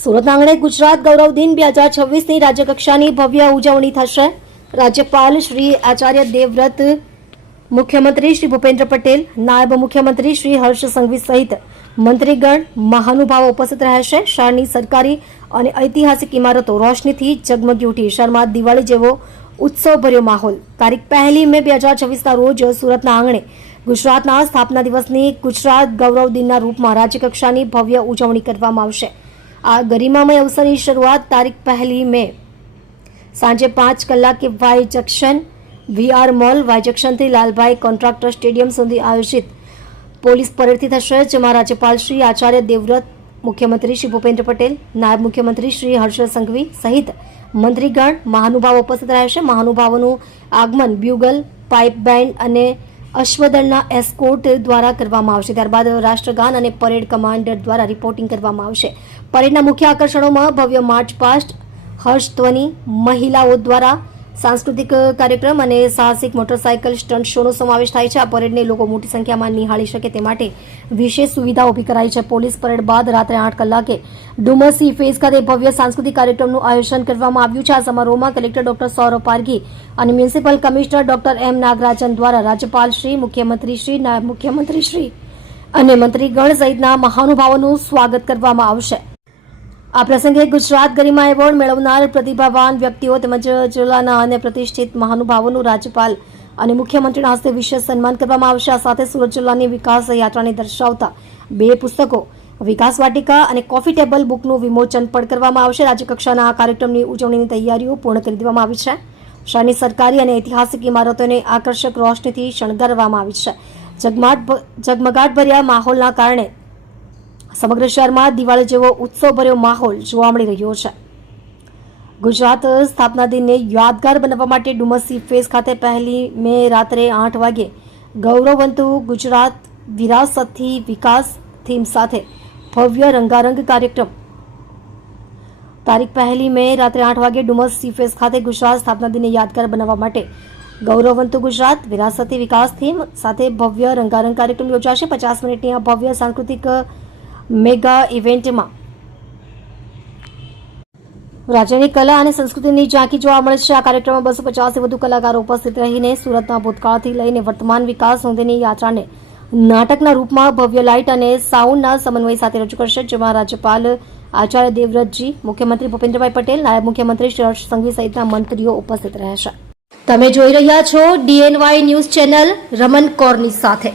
સુરત આંગણે ગુજરાત ગૌરવ દિન 2026ની રાજ્યકક્ષાની ભવ્ય ઉજવણી થશે. રાજ્યપાલ શ્રી આચાર્ય દેવવ્રત, મુખ્યમંત્રી શ્રી ભૂપેન્દ્ર પટેલ, નાયબ મુખ્યમંત્રી શ્રી હર્ષ સંઘવી સહિત મંત્રીગણ, મહાનુભાવો ઉપસ્થિત રહેશે. શહેરની સરકારી અને ઐતિહાસિક ઇમારતો રોશનીથી ઝગમગી ઉઠી. શહેરમાં દિવાળી જેવો ઉત્સવભર્યો માહોલ. તારીખ 1 મે 2026ના રોજ સુરતના આંગણે ગુજરાતના સ્થાપના દિવસની ગુજરાત ગૌરવ દિનના રૂપમાં રાજ્યકક્ષાની ભવ્ય ઉજવણી કરવામાં આવશે. આ ગરિમામય અવસરની શરૂઆત તારીખ 1 મે સાંજે 5 કલાકે Y junction, VR mall, Y જંકશનથી લાલભાઈ કોન્ટ્રાક્ટર સ્ટેડિયમ સુધી આયોજિત પોલીસ પરેડથી થશે, જેમાં રાજ્યપાલ શ્રી આચાર્ય દેવવ્રત, મુખ્યમંત્રી શ્રી ભૂપેન્દ્ર પટેલ, નાયબ મુખ્યમંત્રી શ્રી હર્ષ સંઘવી સહિત મંત્રીગણ, મહાનુભાવો ઉપસ્થિત રહેશે. મહાનુભાવોનું આગમન બ્યુગલ, પાઇપ બેન્ડ અને અશ્વદળના એસ્કોર્ટ દ્વારા કરવામાં આવશે. ત્યારબાદ રાષ્ટ્રગાન અને પરેડ કમાન્ડર દ્વારા રિપોર્ટિંગ કરવામાં આવશે. પરેડના મુખ્ય આકર્ષણોમાં ભવ્ય માર્ચ પાસ્ટ, હર્ષધ્વનિ, મહિલાઓ દ્વારા સાંસ્કૃતિક કાર્યક્રમ અને સાહસિક મોટરસાયકલ સ્ટન્ટ શોનો સમાવેશ થાય છે. આ પરેડને લોકો મોટી સંખ્યામાં નિહાળી શકે તે માટે વિશેષ સુવિધા ઊભી કરાઈ છે. પોલીસ પરેડ બાદ રાત્રે 8 કલાકે ડુમસ સી ફેઝ ખાતે ભવ્ય સાંસ્કૃતિક કાર્યક્રમનું આયોજન કરવામાં આવ્યું છે. આ સમારોહમાં કલેક્ટર ડોક્ટર સૌરભ પારઘી અને municipal commissioner doctor M Nagarajan દ્વારા રાજ્યપાલ શ્રી, મુખ્યમંત્રી શ્રી, નાયબ મુખ્યમંત્રી શ્રી અને મંત્રીગણ સહિતના મહાનુભાવોનું સ્વાગત કરવામાં આવશે. આ પ્રસંગે ગુજરાત ગરિમા એવોર્ડ મેળવનાર પ્રતિભાવાન વ્યક્તિઓ તેમજ જિલ્લાના અન્ય પ્રતિષ્ઠિત મહાનુભાવોનું રાજ્યપાલ અને મુખ્યમંત્રીના હસ્તે વિશેષ સન્માન કરવામાં આવશે. આ સાથે સુરત જિલ્લાની વિકાસ યાત્રાને દર્શાવતા 2 પુસ્તકો, વિકાસ વાટિકા અને કોફી ટેબલ બુકનું વિમોચન પણ કરવામાં આવશે. રાજ્યકક્ષાના આ કાર્યક્રમની ઉજવણીની તૈયારીઓ પૂર્ણ કરી દેવામાં આવી છે. શહેરની સરકારી અને ઐતિહાસિક ઇમારતોને આકર્ષક રોશનીથી શણગારવામાં આવી છે. ઝગમગાટભર્યા માહોલના કારણે સમગ્ર શહેરમાં દિવાળી જેવો ઉત્સવભર્યો માહોલ જોવા મળી રહ્યો છે. ગુજરાત સ્થાપના દિનને યાદગાર બનાવવા માટે ડુમસ સી ફેઝ ખાતે 1 મે રાત્રે 8 વાગે ગૌરવવંતુ ગુજરાત વિરાસતથી વિકાસ થીમ સાથે ભવ્ય રંગારંગ કાર્યક્રમ. તારીખ 1 મે રાત્રે 8 વાગે ડુમસ સી ફેઝ ખાતે ગુજરાત સ્થાપના દિનને યાદગાર બનાવવા માટે ગૌરવવંતુ ગુજરાત વિરાસતથી વિકાસ થીમ સાથે ભવ્ય રંગારંગ કાર્યક્રમ યોજાશે. 50 મિનિટની આ ભવ્ય સાંસ્કૃતિક મેગા ઇવેન્ટમાં રાજ્યની કલા અને સંસ્કૃતિની ઝાંખી જોવા મળે છે. આ કાર્યક્રમમાં 250થી વધુ કલાકારો ઉપસ્થિત રહીને સુરતના ભૂતકાળથી લઈને વર્તમાન વિકાસ સુધીની યાત્રાને નાટકના રૂપમાં ભવ્ય લાઇટ અને સાઉન્ડના સમન્વય સાથે રજૂ કરશે, જેમાં રાજ્યપાલ આચાર્ય દેવવ્રતજી, મુખ્યમંત્રી ભૂપેન્દ્રભાઈ પટેલ, નાયબ મુખ્યમંત્રી શ્રી હર્ષ સંઘવી સહિતના મંત્રીઓ ઉપસ્થિત રહેશે. તમે જોઈ રહ્યા છો DNY ન્યૂઝ ચેનલ રમન કૌરની સાથે.